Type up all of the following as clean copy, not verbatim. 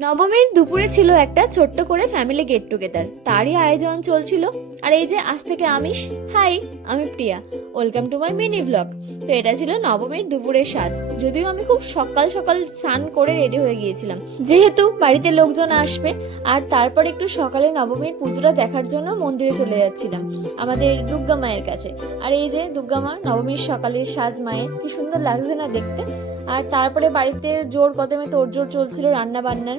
নবমীর দুপুরে ছিল একটা ছোট্ট করে ফ্যামিলি গেট টুগেদার, তারই আয়োজন চলছিল। আর এই যে আজ থেকে আমিষ। হাই, আমি Priya, welcome to my mini vlog. তো এটা ছিল নবমীর দুপুরের সাজ। যদিও আমি খুব সকাল সকাল স্নান করে রেডি হয়ে গিয়েছিলাম, যেহেতু বাড়িতে লোকজন আসবে। আর তারপর একটু সকালে নবমীর পুজোটা দেখার জন্য মন্দিরে চলে যাচ্ছিলাম, আমাদের দুর্গা মায়ের কাছে। আর এই যে দুর্গা মা, নবমীর সকালের সাজ মায়ের, কি সুন্দর লাগছে না দেখতে। আর তারপরে বাড়িতে জোর কদমে তোড়জোড় চলছিল রান্না বান্নার।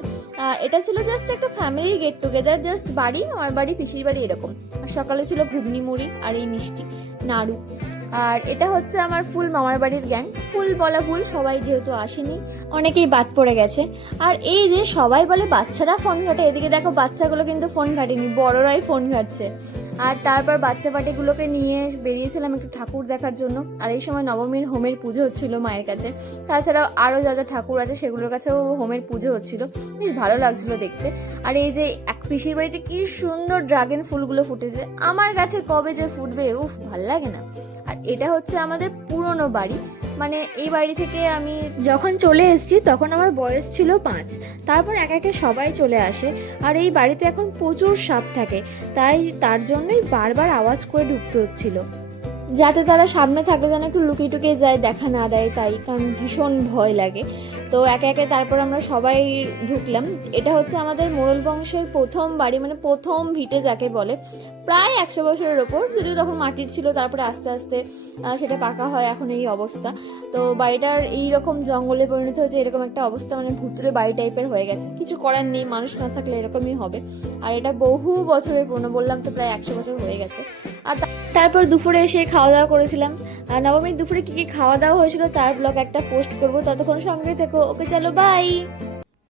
এটা ছিল জাস্ট একটা ফ্যামিলি গেট টুগেদার, জাস্ট বাড়ি, আমার বাড়ি, পিসির বাড়ি, এরকম। আর সকালে ছিল ঘুগনি মুড়ি আর এই মিষ্টি নাড়ু। আর এটা হচ্ছে আমার ফুল মামার বাড়ির গ্যাং। ফুল বলা ভুল, সবাই যেহেতু আসেনি, অনেকেই বাদ পড়ে গেছে। আর এই যে সবাই বলে বাচ্চারা ফোন ঘাটে, এদিকে দেখো বাচ্চাগুলো কিন্তু ফোন ঘাটেনি, বড়রাই ফোন ঘাটছে। আর তারপর বাচ্চা পাটিগুলোকে নিয়ে বেরিয়েছিলাম একটু ঠাকুর দেখার জন্য। আর এই সময় নবমীর হোমের পুজো হচ্ছিল মায়ের কাছে। তাছাড়াও আরও যা যা ঠাকুর আছে সেগুলোর কাছেও হোমের পুজো হচ্ছিল, বেশ ভালো লাগছিল দেখতে। আর এই যে এক পিসির বাড়িতে কি সুন্দর ড্রাগন ফুলগুলো ফুটেছে, আমার কাছে কবে যে ফুটবে, উফ, ভাল লাগে না। আর এটা হচ্ছে আমাদের পুরনো বাড়ি, মানে এই বাড়ি থেকে আমি যখন চলে এসেছি তখন আমার বয়স ছিল 5। তারপর একে একে সবাই চলে আসে। আর এই বাড়িতে এখন প্রচুর সাপ থাকে, তাই তার জন্যই বারবার আওয়াজ করে ঢুকতে হচ্ছিল, যাতে তারা সামনে থাকলে যেন একটু লুকিয়ে টুকিয়ে যায়, দেখা না দেয়, তাই, কারণ ভীষণ ভয় লাগে। তো একে একে তারপর আমরা সবাই ঢুকলাম। এটা হচ্ছে আমাদের মোড়ল বংশের প্রথম বাড়ি, মানে প্রথম ভিটে যাকে বলে। প্রায় 100 বছরের ওপর, যদিও তখন মাটির ছিল, তারপরে আস্তে আস্তে সেটা পাকা হয়, এখন এই অবস্থা। তো বাড়িটার এইরকম জঙ্গলে পরিণত হয়েছে, এরকম একটা অবস্থা, মানে ভুতুরে বাড়ি টাইপের হয়ে গেছে। কিছু করার নেই, মানুষ না থাকলে এরকমই হবে। আর এটা বহু বছরের পুরনো, বললাম তো প্রায় 100 বছর হয়ে গেছে। আর তারপর দুপুরে এসে খাওয়া দাওয়া করেছিলাম। আর নবমীর দুপুরে কি কি খাওয়া দাওয়া হয়েছিল তার ব্লগ একটা পোস্ট করবো, ততক্ষণ সঙ্গে থেকো। ওকে, চলো, বাই।